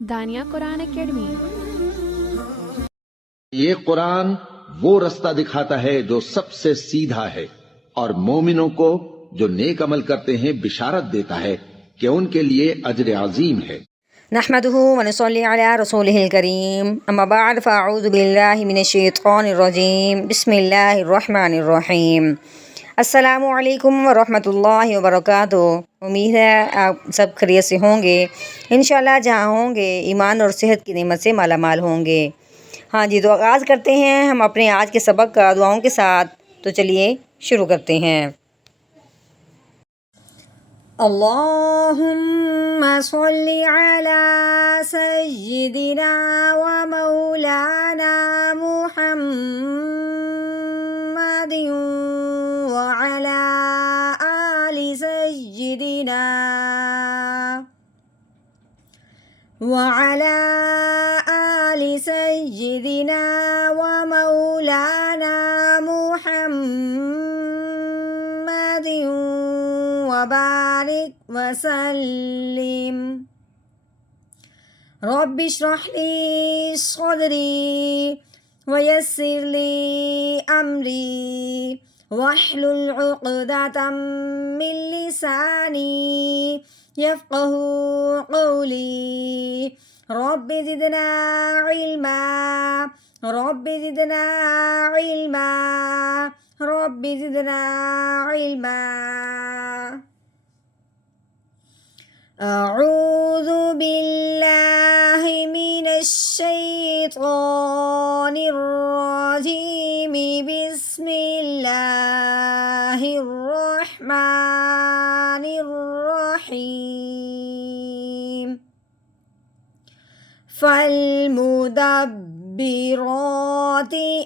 دانیہ قرآن academy. یہ قرآن وہ رستہ دکھاتا ہے جو سب سے سیدھا ہے، اور مومنوں کو جو نیک عمل کرتے ہیں بشارت دیتا ہے کہ ان کے لیے اجر عظیم ہے۔ نحمده ونصلي على رسوله الكريم اما بعد فاعوذ بالله من الشیطان الرجیم بسم اللہ الرحمن الرحیم۔ السلام علیکم ورحمۃ اللہ وبرکاتہ۔ امید ہے آپ سب خیریت سے ہوں گے، انشاءاللہ جہاں ہوں گے ایمان اور صحت کی نعمت سے مالا مال ہوں گے۔ ہاں جی، تو آغاز کرتے ہیں ہم اپنے آج کے سبق کا دعاؤں کے ساتھ، تو چلیے شروع کرتے ہیں۔ اللہم صلی علی سیدنا و مولانا محمد وعلی آل سیدنا وعلی آل سیدنا و مولانا محمد وبارک وسلم۔ رب اشرح لی صدری ویسر لی امری واحلل عقدۃ من لسانی یفقہوا قولی۔ رب زدنا علما رب زدنا علما رب زدنا علما۔ اعوذ باللہ من الشیطان الرجیم بسم اللہ الرحمن الرحیم۔ فالمدبرات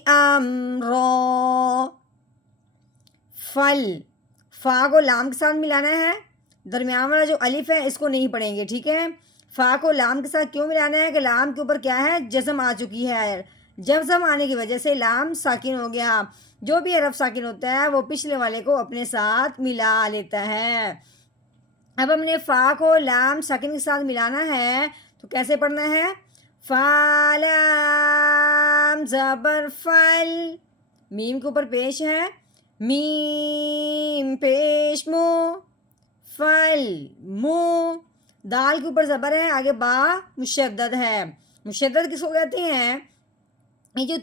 امرا۔ فا کو لام کے ساتھ ملانا ہے، درمیان والا جو الف ہے اس کو نہیں پڑھیں گے، ٹھیک ہے۔ فا کو لام کے ساتھ کیوں ملانا ہے کہ لام کے اوپر کیا ہے، جزم آ چکی ہے، جزم آنے کی وجہ سے لام ساکن ہو گیا۔ جو بھی حرف ساکن ہوتا ہے وہ پچھلے والے کو اپنے ساتھ ملا لیتا ہے۔ اب ہم نے فا کو لام ساکن کے ساتھ ملانا ہے تو کیسے پڑھنا ہے؟ فا لام زبر فل، میم کے اوپر پیش ہے، میم پیش مو، فل مو، دال کے اوپر زبر ہے، آگے با مشدد ہے۔ مشدد کس کو کہتے ہیں؟ یہ جو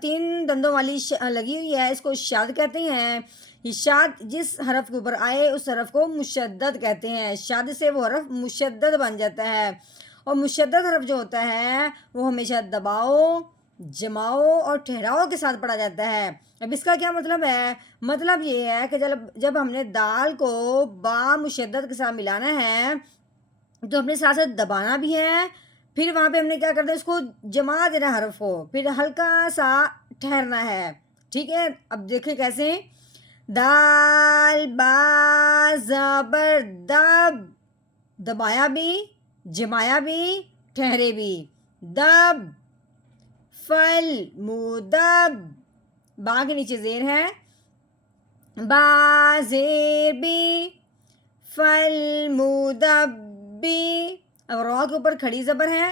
تین دندوں والی لگی ہوئی ہے اس کو شاد کہتے ہیں۔ یہ شاد جس حرف کے اوپر آئے اس حرف کو مشدد کہتے ہیں، شاد سے وہ حرف مشدد بن جاتا ہے، اور مشدد حرف جو ہوتا ہے وہ ہمیشہ دباؤ، جماؤ اور ٹھہراؤ کے ساتھ پڑھا جاتا ہے۔ اب اس کا کیا مطلب ہے؟ مطلب یہ ہے کہ جب ہم نے دال کو با مشدد کے ساتھ ملانا ہے تو اپنے ساتھ ساتھ دبانا بھی ہے، پھر وہاں پہ ہم نے کیا کرنا ہے، اس کو جما دینا حرف کو، پھر ہلکا سا ٹھہرنا ہے، ٹھیک ہے۔ اب دیکھیں کیسے، دال با زبر دب، دبایا بھی، جمایا بھی، ٹھہرے بھی، دب، فل مدب، با کے نیچے زیر ہے، با زیر بھی، فل مدب بھی۔ اب رو کے اوپر کھڑی زبر ہے،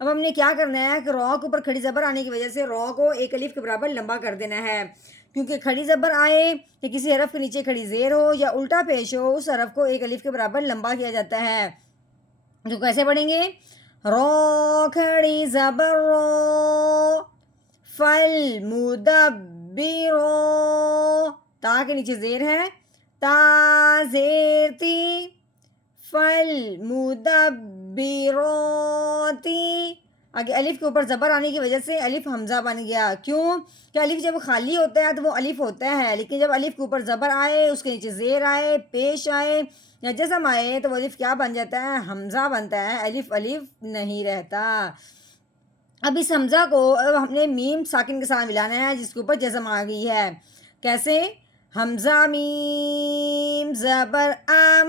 اب ہم نے کیا کرنا ہے کہ رو کے اوپر کھڑی زبر آنے کی وجہ سے رو کو ایک الف کے برابر لمبا کر دینا ہے، کیونکہ کھڑی زبر آئے یا کسی حرف کے نیچے کھڑی زیر ہو یا الٹا پیش ہو، اس حرف کو ایک الف کے برابر لمبا کیا جاتا ہے۔ تو کیسے پڑھیں گے؟ رو کھڑی زبر رو، فل مدبرو، تا کے نیچے زیر ہے، تا زیر تی، فل مدبروتی۔ آگے الف کے اوپر زبر آنے کی وجہ سے الف حمزہ بن گیا، کیوں کہ الف جب خالی ہوتا ہے تو وہ الف ہوتا ہے، لیکن جب الف کے اوپر زبر آئے، اس کے نیچے زیر آئے، پیش آئے یا جزم آئے تو وہ الف کیا بن جاتا ہے؟ حمزہ بنتا ہے، الف نہیں رہتا۔ اب اس حمزہ کو ہم نے میم ساکن کے ساتھ ملانا ہے جس کے اوپر جزم آ گئی ہے۔ کیسے؟ حمزہ میم زبر ام،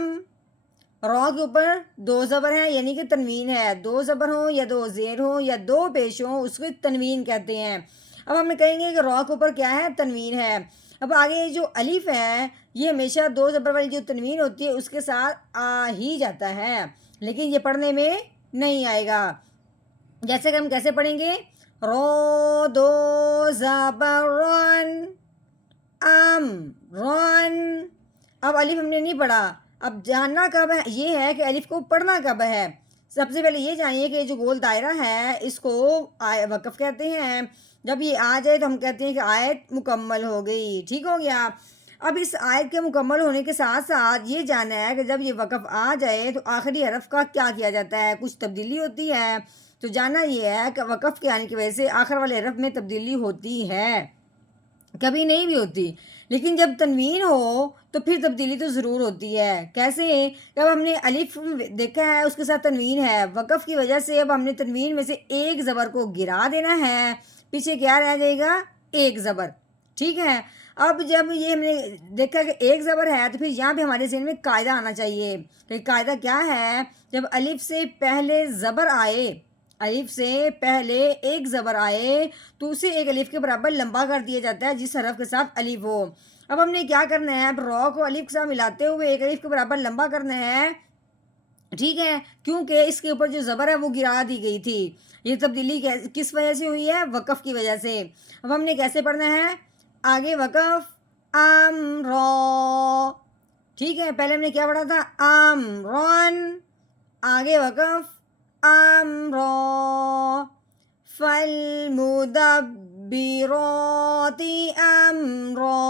رو کے اوپر دو زبر ہیں یعنی کہ تنوین ہے، دو زبر ہوں یا دو زیر ہوں یا دو پیش ہوں اس کو تنوین کہتے ہیں۔ اب ہم کہیں گے کہ رو کے اوپر کیا ہے؟ تنوین ہے۔ اب آگے جو الف ہے یہ ہمیشہ دو زبر والی جو تنوین ہوتی ہے اس کے ساتھ آ ہی جاتا ہے، لیکن یہ پڑھنے میں نہیں آئے گا. جیسے کہ ہم کیسے پڑھیں گے؟ رو دو زبر رون، رون. اب الف ہم نے نہیں پڑھا. اب جاننا کب ہے یہ ہے کہ الف کو پڑھنا کب ہے. سب سے پہلے یہ جانیے کہ جو گول دائرہ ہے اس کو وقف کہتے ہیں. جب یہ آ جائے تو ہم کہتے ہیں کہ آیت مکمل ہو گئی. ٹھیک ہو گیا. اب اس آیت کے مکمل ہونے کے ساتھ ساتھ یہ جاننا ہے کہ جب یہ وقف آ جائے تو آخری حرف کا کیا کیا جاتا ہے. کچھ تبدیلی ہوتی ہے. تو جاننا یہ ہے کہ وقف کے آنے کی وجہ سے آخر والے حرف میں تبدیلی ہوتی ہے، کبھی نہیں بھی ہوتی. لیکن جب تنوین ہو تو پھر تبدیلی تو ضرور ہوتی ہے. کیسے؟ اب ہم نے الف دیکھا ہے اس کے ساتھ تنوین ہے، وقف کی وجہ سے اب ہم نے تنوین میں سے ایک زبر کو گرا دینا ہے، پیچھے کیا رہ جائے گا؟ ایک زبر. ٹھیک ہے. اب جب یہ ہم نے دیکھا کہ ایک زبر ہے تو پھر یہاں پہ ہمارے ذہن میں قاعدہ آنا چاہیے. کہ قاعدہ کیا ہے؟ جب الف سے پہلے زبر آئے، الف سے پہلے ایک زبر آئے تو اسے ایک الف کے برابر لمبا کر دیا جاتا ہے جس حرف کے ساتھ الف ہو. اب ہم نے کیا کرنا ہے؟ اب رو کو الف کے ساتھ ملاتے ہوئے ایک الف کے برابر لمبا کرنا ہے. ٹھیک ہے. کیونکہ اس کے اوپر جو زبر ہے وہ گرا دی گئی تھی. یہ تبدیلی کس وجہ سے ہوئی ہے؟ وقف کی وجہ سے. اب ہم نے کیسے پڑھنا ہے؟ آگے وقف رو. ٹھیک ہے. پہلے ہم نے کیا پڑھا تھا؟ رون. آگے وقف رو. فالمدبرات امرا.